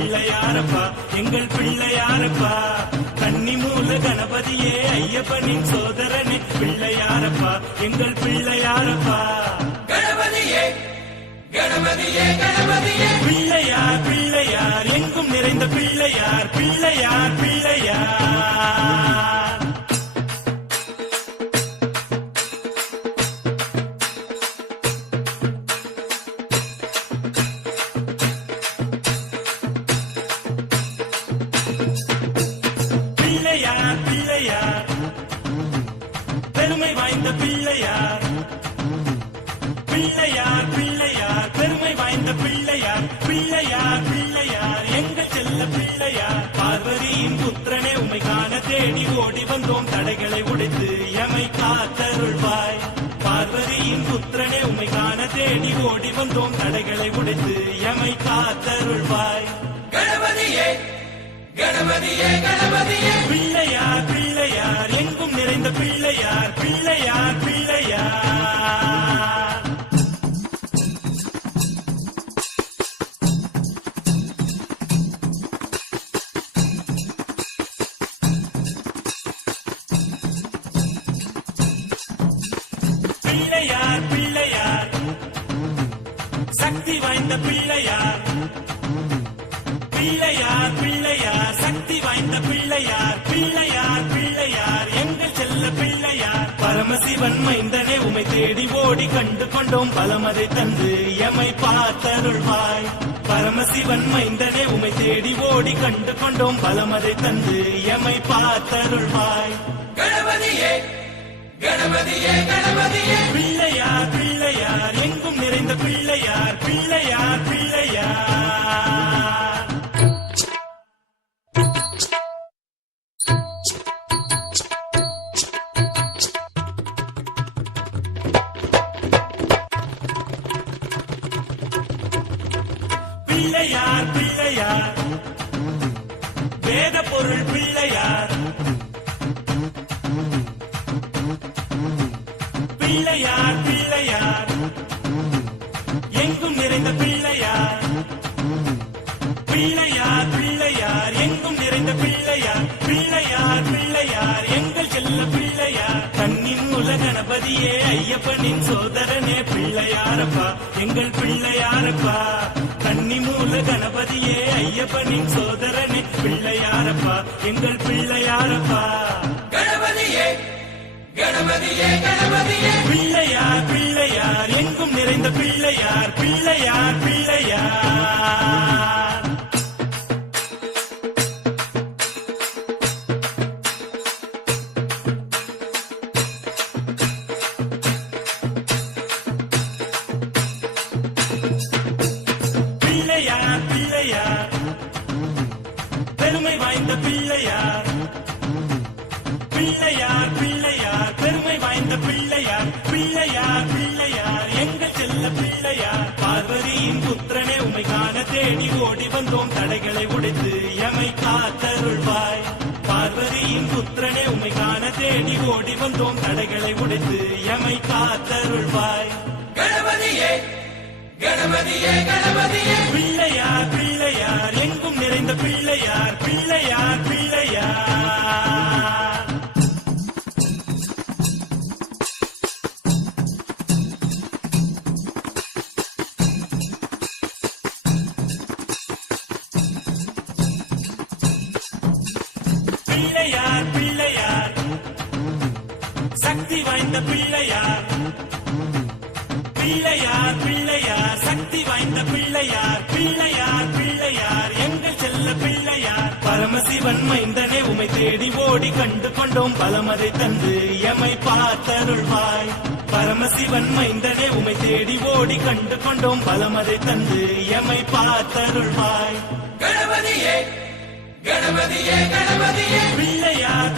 பிள்ளையாரப்பா எங்கள் பிள்ளையாரப்பா. கன்னி மூல கணபதியே ஐயப்பனின் சோதரனே பிள்ளையாரப்பா எங்கள் பிள்ளையாரப்பா. கணபதியே கணபதியே கணபதியே பிள்ளையார் பிள்ளையார் எங்கும் நிறைந்த பிள்ளையார் பிள்ளையார் பிள்ளையார். பிள்ளையார் பிள்ளையார் பெருமை வாய்ந்த பிள்ளையார். பிள்ளையார் பிள்ளையார் பெருமை வாய்ந்த பிள்ளையார். பிள்ளையார் பிள்ளையார் எங்கள் செல்ல பிள்ளையார். பார்வதியின் புத்திரனே உமை காண தேடி ஓடி வந்தோம் தடைகளை உடைத்து எமை காத்தருள்வாய். பார்வதியின் புத்திரனே உமை காண தேடி ஓடி வந்தோம் தடைகளை உடைத்து எமை காத்தருள்வாய். கணபதியே கணபதியே கணபதியே பிள்ளையார் பிள்ளையார் எங்கும் நிறைந்த பிள்ளையார் பிள்ளையார் பிள்ளையார். பிள்ளையார் பிள்ளையார் சக்தி வாய்ந்த பிள்ளையார். பிள்ளையார் பிள்ளையார் சக்தி வாய்ந்த பிள்ளையார். பிள்ளையார் பிள்ளையார் எங்கள் செல்ல பிள்ளையார். பரமசிவன் மைந்தனே உமை தேடி ஓடி கண்டு கொண்டோம் பலமதை தந்து எமை பார்த்தருள்வாய். பரமசிவன் மைந்தனே உமை தேடி ஓடி கண்டு கொண்டோம் பலமதை தந்து எமை பார்த்தருள்வாய். கணபதியே கணபதியே கணபதியே பிள்ளையார் பிள்ளையார் எங்கும் நிறைந்த பிள்ளையார் பிள்ளையார் பிள்ளையார். பிள்ளையார் பிள்ளையார் வேத பொருள் பிள்ளையார். பிள்ளையார் பிள்ளையார் எங்கும் நிறைந்த பிள்ளையார். பிள்ளையார் பிள்ளையார் எங்கும் நிறைந்த பிள்ளையார். பிள்ளையார் பிள்ளையார் எங்கள் செல்ல பிள்ளையார். கண்ணின் மூல கணபதியே ஐயப்பனின் சோதரனே பிள்ளையாரப்பா எங்கள் பிள்ளையாரப்பா. கன்னி மூல கணபதியே ஐயப்பனின் சோதரனே பிள்ளையாரப்பா எங்கள் பிள்ளையாரப்பா. கணபதியே கணபதியே கணபதியே பிள்ளையார் பிள்ளையார் எங்கும் நிறைந்த பிள்ளையார் பிள்ளையார் பிள்ளையார். பிள்ளையார் பிள்ளையார் பெருமை வாய்ந்த பிள்ளையார். பிள்ளையார் பிள்ளையார் பெருமை வாய்ந்த பிள்ளையார். பிள்ளையார் பிள்ளையார் எங்கள் செல்ல பிள்ளையார். பார்வதியின் புத்திரனே உமை காண தேடி ஓடி வந்தோம் தடைகளை உடைத்து எமை காத்தருள்வாய். பார்வதியின் புத்திரனே உமை காண தேடி ஓடி வந்தோம் தடைகளை உடைத்து எமை காத்தருள்வாய். கணபதியே கணபதியே கணபதியே பிள்ளையார் பிள்ளையார் எங்கும் நிறைந்த பிள்ளையார் பிள்ளையார் பிள்ளையார். பிள்ளையார் பிள்ளையார் சக்தி வாய்ந்த பிள்ளையார். பிள்ளையார் பிள்ளையார் சக்தி வாய்ந்த பிள்ளையார். பிள்ளையார் பிள்ளையார் எங்கள் செல்ல பிள்ளையார். பரமசிவன் மைந்தனே உமை தேடி ஓடி கண்டு கொண்டோம் பலமதை தந்து எமை பார்த்தருள்வாய். பரமசிவன் மைந்தனே உமை தேடி ஓடி கண்டு கொண்டோம் பலமதை தந்து எமை பார்த்தருள்வாய். கணபதியே கணபதியே கணபதியே பிள்ளையார்